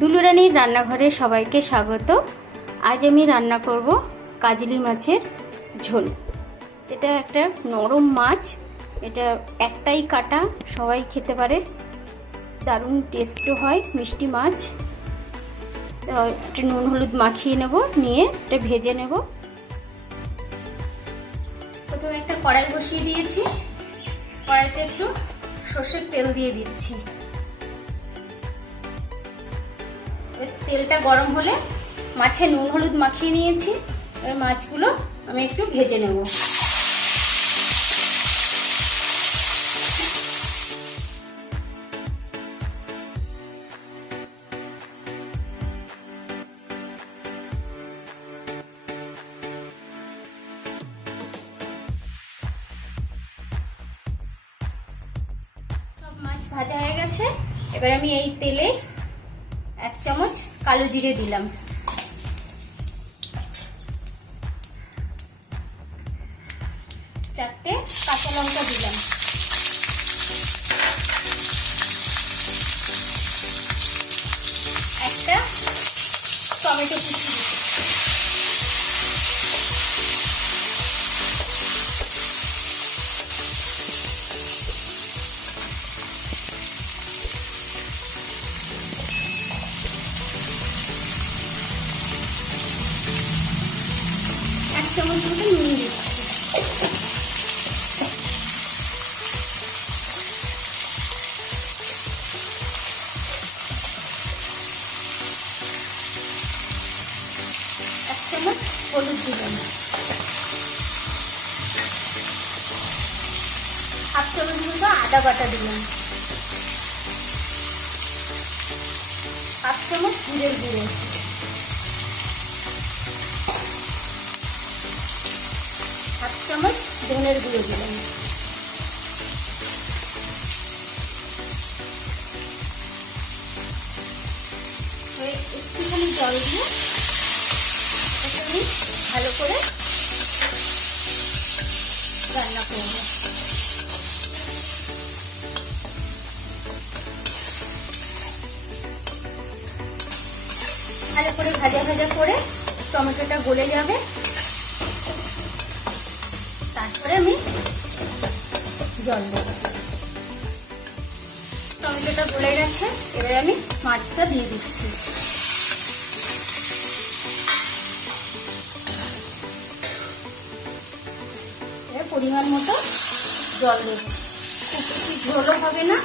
দুলুরানির রান্নাঘরে সবাইকে স্বাগত। আজ আমি রান্না করব কাজলি মাছের ঝোল। এটা একটা নরম মাছ, এটা একটাই কাটা, সবাই খেতে পারে। দারুণ টেস্টও হয়, মিষ্টি মাছ। একটা নুন হলুদ মাখিয়ে নেব, নিয়ে এটা ভেজে নেব। প্রথমে একটা কড়াই বসিয়ে দিয়েছি। কড়াইতে একটু সর্ষের তেল দিয়ে দিচ্ছি। এবার তেলটা গরম হলে মাছে নুন হলুদ মাখিয়ে নিয়েছি। এবার মাছগুলো আমি একটু ভেজে নেব। ভাজা হয়ে গেছে। এবার আমি এই তেলে এক চামচ কালো জিরে দিলাম। চারটে কাঁচা লঙ্কা দিলাম। একটা টমেটো কুচি দিলাম। চামচ মতো নুন দিচ্ছি। এক চামচ হলুদ দিলাম হাফ চামচ মতো আদা বাটা দিলাম। হাফ চামচ জিরের গুঁড়ো। ধনের গুঁড়ো দিলাম। একটুখানি জল দিয়ে আমি ভালো করে রান্না করব ভালো করে ভাজা ভাজা করে টমেটোটা গলে যাবে। তারপরে আমি জল দেবো। টমেটোটা গলে গেছে, এবারে আমি মাছটা দিয়ে দিচ্ছি। পরিমাণ মতো জল দেবো। খুব বেশি ঝোলও হবে না।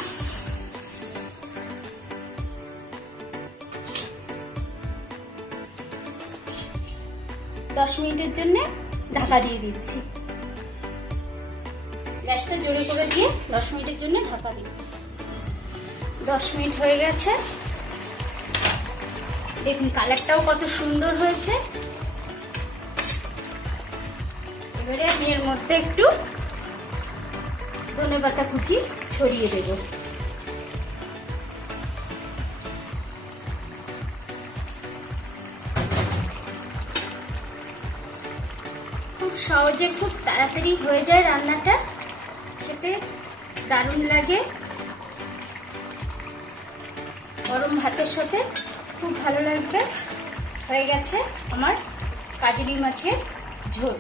দশ মিনিটের জন্য ঢাকা দিয়ে দিচ্ছি। গ্যাসটা জোরে করে দিয়ে দশ মিনিটের জন্য ঢাকা দিই দশ মিনিট হয়ে গেছে। দেখুন, কালারটাও কত সুন্দর হয়েছে। এবারে আমি এর মধ্যে একটু ধনে পাতা কুচি ছড়িয়ে দেব। খুব সহজে, খুব তাড়াতাড়ি হয়ে যায় রান্নাটা। খেতে দারুণ লাগে। গরম ভাতের সাথে খুব ভালো লাগবে। হয়ে গেছে আমার কাজলি মাছের ঝোল।